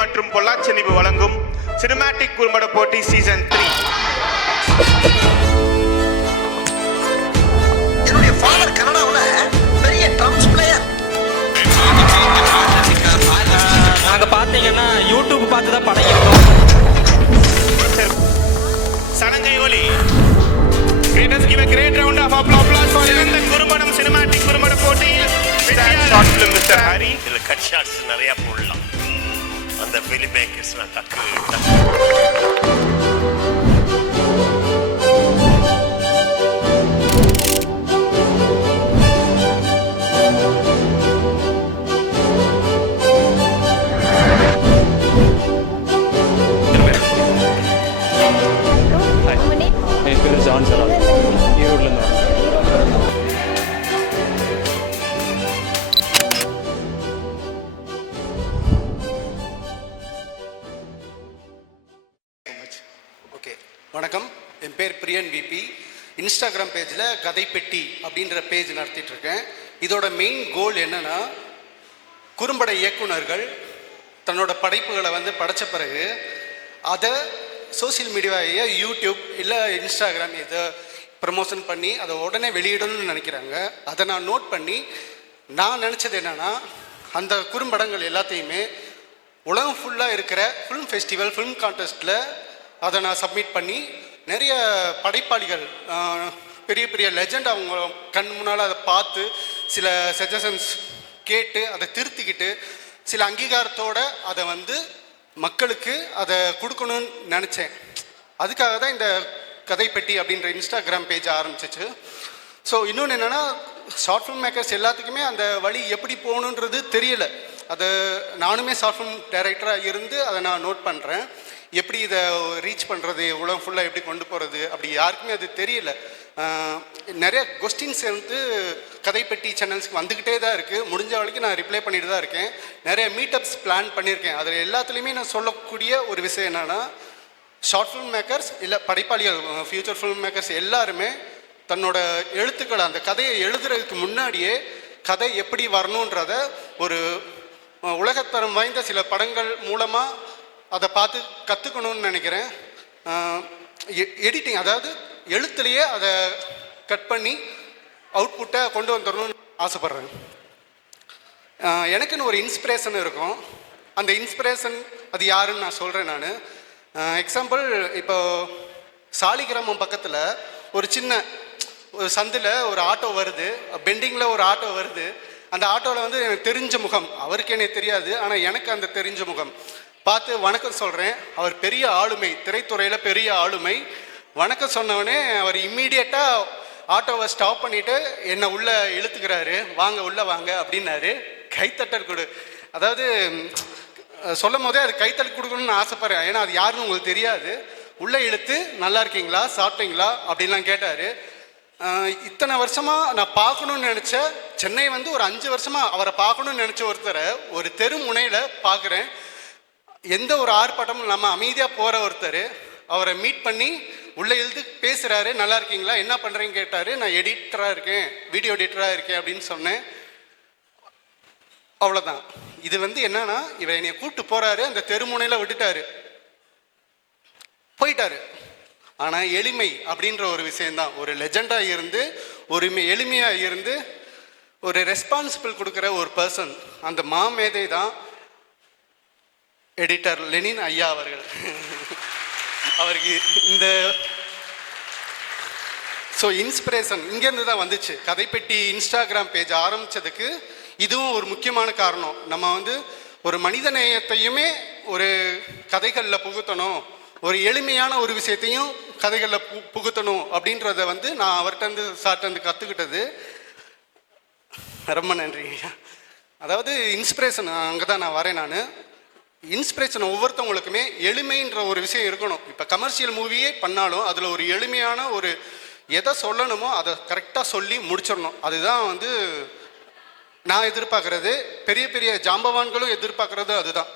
மற்றும் பொள்ளாச்சி நிபு வழங்கும் சினிமாட்டிக் குறும்பட போட்டி சீசன் த்ரீ என்னுடைய ஃபாதர் கனடாவுல பெரிய ட்ரம்ஸ் பிளேயர் நாங்க பாத்தீங்கன்னா யூடியூப் பார்த்து தான் பழகிருக்கோம் சலங்கை ஒலி a great round of applause for இந்த குறும்படம் சினிமாட்டிக் குறும்பட போட்டியில் மிஸ்டர் ஹரி இதில் கட் ஷாட்ஸ் அந்த ஃபிலிம் மேக்கர்ஸ்லாம் டக்கு டக்கு என் பேர் ஜான் சரால் ஈரோட்லேருந்து வரேன் வணக்கம். என் பேர் பிரியன் விபி. இன்ஸ்டாகிராம் பேஜில் கதைப்பெட்டி அப்படின்ற பேஜ் நடத்திட்டு இருக்கேன். இதோட மெயின் கோல் என்னன்னா குறும்பட இயக்குனர்கள் தன்னோட படைப்புகளை வந்து படைச்ச பிறகு அதை சோஷியல் மீடியாவையே யூடியூப் இல்லை இன்ஸ்டாகிராம் இதை ப்ரமோஷன் பண்ணி அதை உடனே வெளியிடணும்னு நினைக்கிறாங்க. அதை நான் நோட் பண்ணி நான் நினச்சது என்னன்னா அந்த குறும்படங்கள் எல்லாத்தையுமே உலகம் ஃபுல்லாக இருக்கிற ஃபிலிம் ஃபெஸ்டிவல் ஃபிலிம் கான்டெஸ்ட்டில் அதை நான் சப்மிட் பண்ணி நிறைய படைப்பாளிகள் பெரிய பெரிய லெஜண்ட் அவங்க கண் முன்னால் அதை பார்த்து சில சஜஷன்ஸ் கேட்டு அதை திருத்திக்கிட்டு சில அங்கீகாரத்தோட அதை வந்து மக்களுக்கு அதை கொடுக்கணும்னு நினச்சேன். அதுக்காக தான் இந்த கதைப்பெட்டி அப்படின்ற இன்ஸ்டாகிராம் பேஜ் ஆரம்பிச்சிச்சு. ஸோ இன்னொன்று என்னென்னா ஷார்ட் ஃபிலிம் மேக்கர்ஸ் எல்லாத்துக்குமே அந்த வழி எப்படி போகணுன்றது தெரியலை. அதை நானுமே ஷார்ட் ஃபிலிம் டைரக்டராக இருந்து அதை நான் நோட் பண்ணுறேன் எப்படி இதை ரீச் பண்ணுறது உலகம் ஃபுல்லாக எப்படி கொண்டு போகிறது அப்படி யாருக்குமே அது தெரியல. நிறைய கொஸ்டின்ஸ் வந்து கதைப்பெட்டி சேனல்ஸ்க்கு வந்துக்கிட்டே தான் இருக்குது முடிஞ்ச வரைக்கும் நான் ரிப்ளை பண்ணிட்டு தான் இருக்கேன். நிறைய மீட்டப்ஸ் பிளான் பண்ணியிருக்கேன். அதில் எல்லாத்துலேயுமே நான் சொல்லக்கூடிய ஒரு விஷயம் என்னென்னா ஷார்ட் ஃபிலிம் மேக்கர்ஸ் இல்லை படைப்பாளிகள் ஃபியூச்சர் ஃபிலிம் மேக்கர்ஸ் எல்லாருமே தன்னோட எழுத்துக்களை அந்த கதையை எழுதுறதுக்கு முன்னாடியே கதை எப்படி வரணுன்றத ஒரு உலகத்தரம் வாய்ந்த சில படங்கள் மூலமாக அதை பார்த்து கற்றுக்கணும்னு நினைக்கிறேன். எடிட்டிங் அதாவது எழுத்துலேயே அதை கட் பண்ணி அவுட்புட்டை கொண்டு வந்துடணும்னு ஆசைப்பட்றேன். எனக்குன்னு ஒரு இன்ஸ்பிரேஷன் இருக்கும். அந்த இன்ஸ்பிரேஷன் அது யாருன்னு நான் சொல்கிறேன் நான். எக்ஸாம்பிள் இப்போ சாலிகிராமம் பக்கத்தில் ஒரு சின்ன ஒரு சந்தில் ஒரு ஆட்டோ வருது. பெண்டிங்கில் ஒரு ஆட்டோ வருது. அந்த ஆட்டோவில் வந்து எனக்கு தெரிஞ்ச முகம். அவருக்கு எனக்கு தெரியாது ஆனால் எனக்கு அந்த தெரிஞ்ச முகம். பார்த்து வணக்கம் சொல்கிறேன் அவர் பெரிய ஆளுமை திரைத்துறையில் பெரிய ஆளுமை. வணக்கம் சொன்னவொடனே அவர் இம்மீடியட்டாக ஆட்டோவை ஸ்டாப் பண்ணிட்டு என்னை உள்ளே இழுத்துக்கிறாரு. வாங்க உள்ளே வாங்க அப்படின்னாரு. கைத்தட்டல் கொடு. அதாவது சொல்லும் போதே அது கைத்தட்டல் கொடுக்கணும்னு ஆசைப்படுறேன். ஏன்னா அது யாருன்னு உங்களுக்கு தெரியாது. உள்ளே இழுத்து நல்லா இருக்கீங்களா? சாப்பிட்டீங்களா? அப்படின்லாம் கேட்டார். இத்தனை வருஷமாக நான் பார்க்கணும்னு நினச்ச சென்னை வந்து ஒரு அஞ்சு வருஷமாக அவரை பார்க்கணும்னு நினச்ச ஒருத்தரை ஒரு தெரு முனையில் பார்க்குறேன். எந்த ஒரு ஆர்ப்பாட்டமும் இல்லாமல் அமைதியாக போகிற ஒருத்தர் அவரை மீட் பண்ணி உள்ளே எழுது பேசுகிறாரு நல்லா இருக்கீங்களா? என்ன பண்ணுறீங்க கேட்டார். நான் எடிட்டராக இருக்கேன் வீடியோ எடிட்டராக இருக்கேன் அப்படின்னு சொன்னேன். அவ்வளோதான் இது வந்து என்னன்னா இவர் என்னை கூப்பிட்டு போகிறாரு அந்த தெருமுனையில் விட்டுட்டாரு. போயிட்டாரு. ஆனால் எளிமை அப்படின்ற ஒரு விஷயந்தான் ஒரு லெஜெண்டாக இருந்து ஒரு எளிமையாக இருந்து ஒரு ரெஸ்பான்சிபிள் கொடுக்குற ஒரு பர்சன் அந்த மாமேதை தான் எடிட்டர் லெனின் ஐயா அவர்கள். அவருக்கு இந்த ஸோ இன்ஸ்பிரேஷன் இங்கேருந்து தான் வந்துச்சு. கதைப்பெட்டி இன்ஸ்டாகிராம் பேஜ் ஆரம்பித்ததுக்கு இதுவும் ஒரு முக்கியமான காரணம். நம்ம வந்து ஒரு மனித நேயத்தையுமே ஒரு கதைகளில் புகுத்தணும். ஒரு எளிமையான ஒரு விஷயத்தையும் கதைகளில் பு புகுத்தணும் அப்படின்றத வந்து நான் அவர்கிட்ட சார்ட்டேருந்து கற்றுக்கிட்டது ரொம்ப நன்றி அதாவது இன்ஸ்பிரேஷன் அங்கே தான் நான் வரேன் நான். இன்ஸ்பிரேஷன் ஒவ்வொருத்தவங்களுக்குமே எளிமைன்ற ஒரு விஷயம் இருக்கணும். இப்போ கமர்ஷியல் மூவியே பண்ணாலும் அதில் ஒரு எளிமையான ஒரு எதை சொல்லணுமோ அதை கரெக்டாக சொல்லி முடிச்சிடணும். அதுதான் வந்து நான் எதிர்பார்க்கறது. பெரிய பெரிய ஜாம்பவான்களும் எதிர்பார்க்கறது அதுதான்.